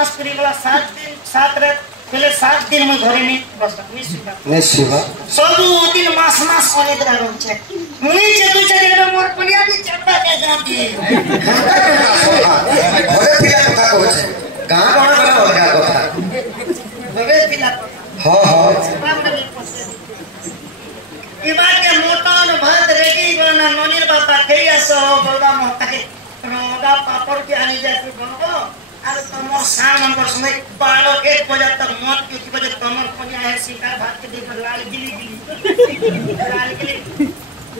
मास पूरी गला 7 दिन 7 रात पहले 7 दिन में घरे में बस निश्चित सब दिन मास अनेक रहन छे मुई जे दु चार दिन मोर पलिया भी चढ़ा के जाती घरे पिला कथा कहै छै गां कोन कोन अलगा कथा घरे पिला हां ई बात के मोटन भात रेडी बना ननीर बापा खेया सो बोलबा मोटा के रोगा पापड़ के आनी जाती बनबो अरे तमर सामान पर समय 12-1 बजे तक मत के बजे तमर पनिया है सिंगा भात के देख लाल गिली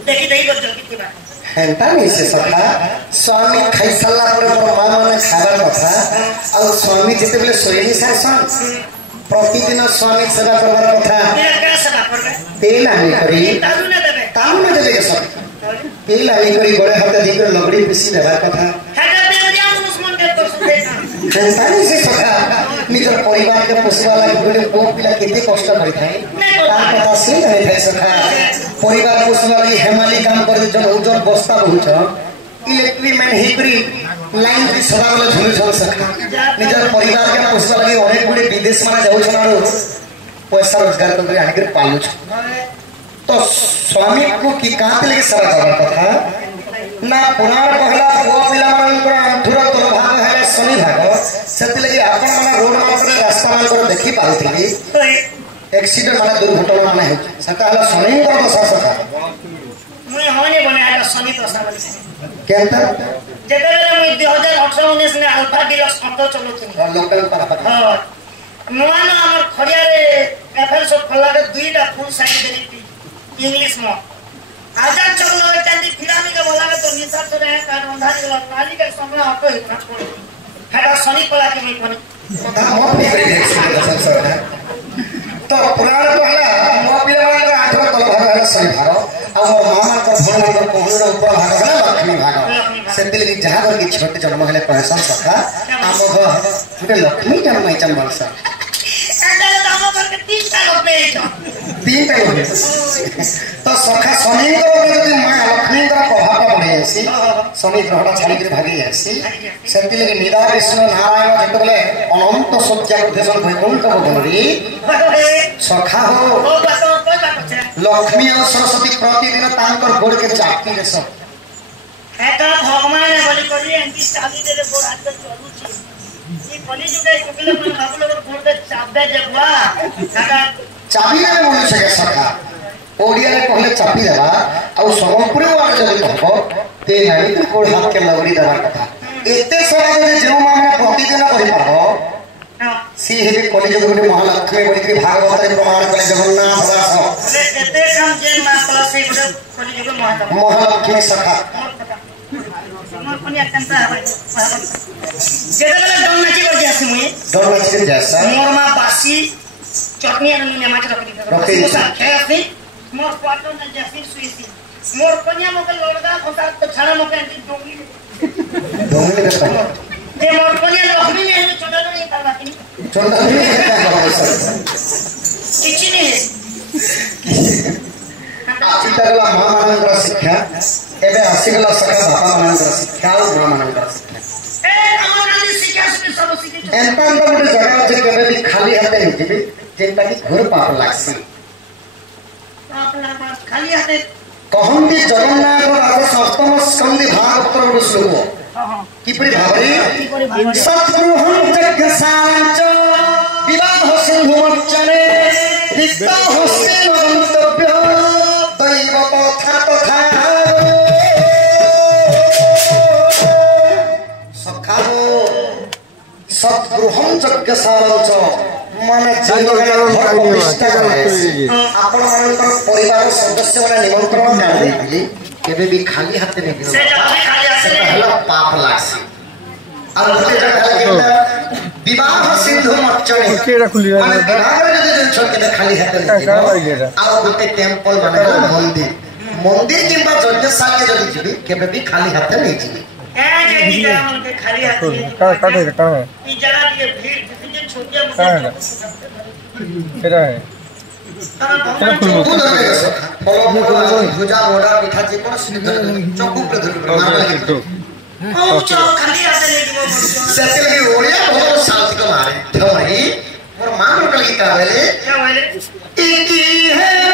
देखी दई कर जल्दी के बात हेंता नहीं से सखा स्वामी खाई सल्ला पर मां माने खाबार कथा और स्वामी जेते बेले सोयनी सासन प्रतिदिन स्वामी सेवा करबार कथा क्या सेवा करबे तेल आनी करी तालु न देबे के सब तेल आनी करी गोड़े हाथ दी कर लगड़ी पिसी देबार कथा हेडा बेरिया मुस्लिम के तो सुनते हेंता नहीं से सखा निजर परिवार के पोसवा लागि गोटे पो पिला केते कष्ट करि थाए तार कथा से नहीं थाए सखा परिवार पोसवा लागि हेमाली काम कर जन उजर बस्ता बहुत इलेक्ट्रिक मैन हिकरी लाइन की सदा वाला झुल झुल सखा निजर परिवार के पोसवा लागि अनेक गुडे विदेश माने जाउ छनारो पैसा रोजगार कर आनि कर पालु छ तो स्वामी को की काते लगे सेवा करबार कथा ना पुनर पहला गो पिला मानकर अंधुर तल भाग है शनि भाग सेति लगे आपण माने रोड मात्र रास्ता मानकर देखि पाउथिली एक्सीडेंट माने दुर्घटना माने है सता हला शनि को दशा सखा मुई होने बने आला शनि दशा बोले केंता जेबे मुई 2018-19 में अल्फा डिलक्स ऑटो चलौथि लोकल पर पता हां नुआ ना हमर खड़िया रे एफएल शॉप खोला रे दुईटा फुल साइड देली इंग्लिश में आजाद चलो चांदी फिरामी के बोला तो निशा तो रहे का अंधारी वाला नाली के सामने ऑटो ही खड़ा पड़ हेडा शनि पला के मैं कोनी तो पुराण कहला मो पिला वाला आठो तल भाग है शनि भाग और मामा का भोला का कोहरा ऊपर भाग है लक्ष्मी भाग सेति लगे जहां घर की छोटे जन्म हेले पहचान सका आम घर छोटे लक्ष्मी जन्म है चंबल सा तीन टाइम तो सखा शनि यदि माँ लक्ष्मी प्रभाव बढ़ी शनि ग्रहण छाड़ी भागी आसी से निदा विष्णु नारायण जो अनंत शଯ୍ୟା वैकुंठ बदली सखा हो लक्ष्मी और सरस्वती प्रतिदिन तांकर गोड़ के चापती रे सब भगवान बलि करी एंटी चाबी दे गोड़ हाथ पे चलू छी ई बलि जुगे कोकिले मन बाबू लोग गोड़ के चाप दे जबवा सका चाबी ने बोल सके सखा ओडिया रे कहले चाबी देबा आ समपुरी वाले जदी कहबो ते नाही तो गोड़ हाथ के लगड़ी देबार कथा एते सारा जे जो माने प्रतिदिन कहि पाबो सी हेबे कॉलेज गोटे महालक्ष्मी बड़ी के भागवत रे प्रमाण करे जगन्नाथ दास एते काम जे मा प्लस से गोटे कॉलेज के महालक्ष्मी सखा मोर कोनी अत्यंत है जेदे बेले डन नाची कर जासी मुई डन नाची जैसा मोर मा बासी चटनी ने माछ रखी मुसा खेसी मोर पाटन ने जैसी सुईसी मोर कन्या मोके लड़गा खोता तो छाड़ा मोके अंती डोंगी का ये मोर कन्या लक्ष्मी ने छोटा नहीं करवा की छोटा नहीं है किछि नहीं आसिगला मां मानकर शिक्षा एबे आसिगला सका बापा मानकर शिक्षा और मां मानकर शिक्षा ए हमर शिक्षा से सब शिक्षा एंता गोटे जगह जे केबे भी खाली हाथे नहीं जेबे जेंता की घोर पाप लागसी पाप लाग खाली हाथे कहंती जगन्नाथ राज सप्तम स्कंद भागवत गोटे श्लोक किपरि भाबरे सत्पुरुषं जगसांच विवाह सिंधुमच्चने रिक्तो हस्ते गन्तव्य दैव कथा कथा सखाओ सत्पुरुषं जगसांच माने जीवन घर प्रतिष्ठा करे आपण मानकर परिवार सदस्य वाला निमंत्रण देली केबे भी खाली हाथ नहीं गिरो से पहला पाप लागसी और गोटे जगह विवाह सिंधु मच्चने केरा खुली है माने विवाह रे जन छोड़ के खाली हाथ नहीं गिरो और गोटे टेंपल माने मंदिर मंदिर किंबा यज्ञशाला के जदी जिबी केबे भी खाली हाथ नहीं जिबी ए जे निका मन के खाली हाथ का है ई जगह के भीड़ किसी छोटे मोटे केरा है भुजा मोड़ा मिठा जे कोन सुनि चौकू पर धरि मार लगे ओ चौ खाली हाथ ले दिबो सेते लगे ओडिया बहुत साल तक लगी का बोले क्या बोले इकी है